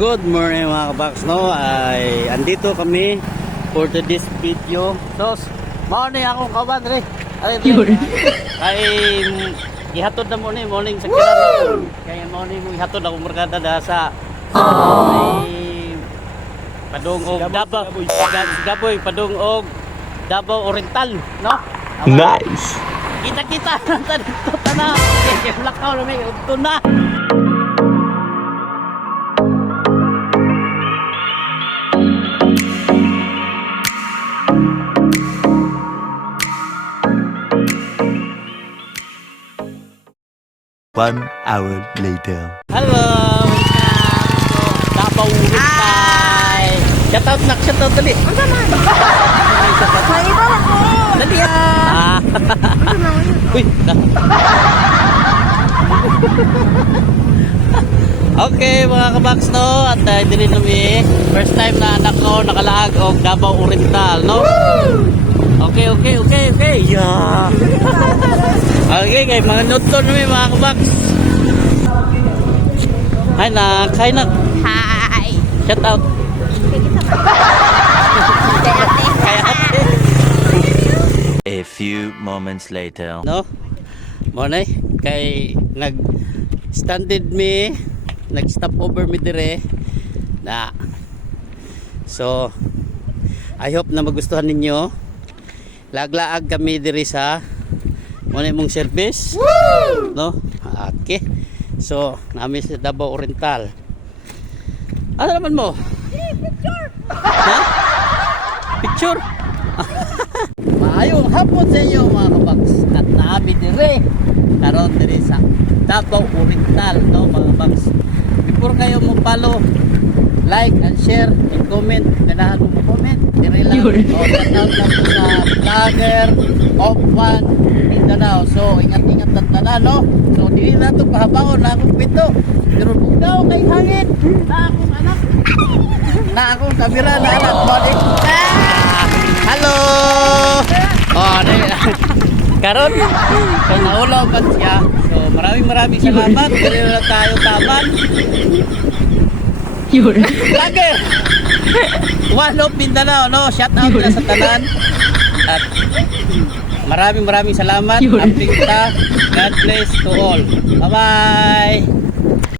Good morning mga kabaks, no? Ay andito kami for today's video. So, morning akong kawan re. Ay gihatod na mo ni morning sa kirano. Kaya morning mo ihatod ako merkada da sa Padung og Gaboy, Padung og Davao Oriental, no? Nice. Kita-kita nanta dito tana. Kaya lakaw na may udto na. One hour later. Hello! Davao Oriental! Shout out dali! Ano naman? May iba ako! Dali ah! Uy! Okay mga kabaks, no? At dili nami first time na anak ko nakalaag og Davao Oriental, no? Okay. Yeah! Okay, mga nutton nami mga kabaks. Hi nak! Hi! Shout out! A few moments later. No? Monay kay nag-standed me, nag-stop over me dire na. So I hope na magustuhan ninyo. Laglaag kami dire sa monay mong service. Woo! No? Okay. So, namin sa Davao Oriental. Ano naman mo? Picture! Ha? Picture? Maayong hapon sa inyo mga kabaks. At naabi dire. Karon dire sa Davao Oriental, no mga kabaks. Before kayo mo follow, like and share and comment. Ganahan mo comment. Dire lang. O shout out lang po sa vlogger of one Mindanao. So ingat-ingat ang tanan, no? So dili na ito pahabaon na akong pito. Pero daw kay hangin na akong anak. Na akong kamera na anak. Hello! Oh, karon kay naulaw pa siya. So maraming salamat. Dire na tayo taman. Vlogger! One of Mindanao, no? Shout out na sa tanan. At maraming salamat. Aping ta. God bless to all. Bye-bye!